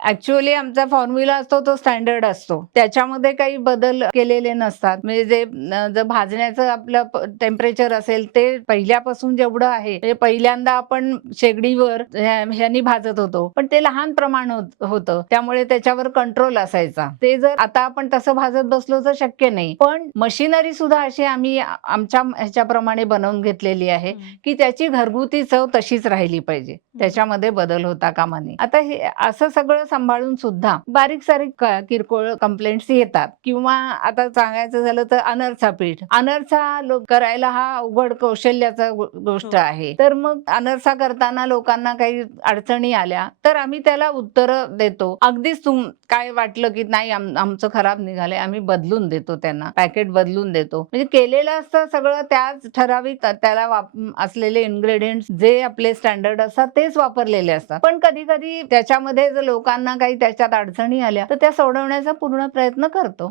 Actually आमचा formula असतो तो स्टँडर्ड असतो. त्याच्यामध्ये काही बदल केलेले नसतात. म्हणजे जर भाजण्याचं आपलं टेम्परेचर असेल ते पहिल्यापासून जेवढं आहे, म्हणजे पहिल्यांदा आपण शेगडीवर ह्यानी भाजत होतो, पण ते लहान प्रमाण होतं, त्यामुळे त्याच्यावर कंट्रोल असायचा. ते जर आता आपण तसं भाजत बसलो तर शक्य नाही. पण मशिनरी सुद्धा अशी आम्ही आमच्या ह्याच्याप्रमाणे बनवून घेतलेली आहे की त्याची घरगुती चव तशीच राहिली पाहिजे, त्याच्यामध्ये बदल होता कामा नये. आता हे असं सगळं सांभाळून सुद्धा बारीक सारीक किरकोळ कंप्लेंट्स येतात. किंवा आता सांगायचं झालं तर अनरसा पीठ, अनरसा करायला हा अवघड कौशल्याचा गोष्ट आहे. तर मग अनरसा करताना लोकांना काही अडचणी आल्या तर आम्ही त्याला उत्तर देतो. अगदीच काय वाटलं की नाही आमचं खराब निघालंय, आम्ही बदलून देतो, त्यांना पॅकेट बदलून देतो. म्हणजे केलेलं असतं सगळं त्याच ठराविक त्याला असलेले इन्ग्रेडियंट्स जे आपले स्टँडर्ड असतात तेच वापरलेले असतात. पण कधी कधी त्याच्यामध्ये जर लोकांना काही त्याच्यात अडचणी आल्या तर त्या सोडवण्याचा पूर्ण प्रयत्न करतो.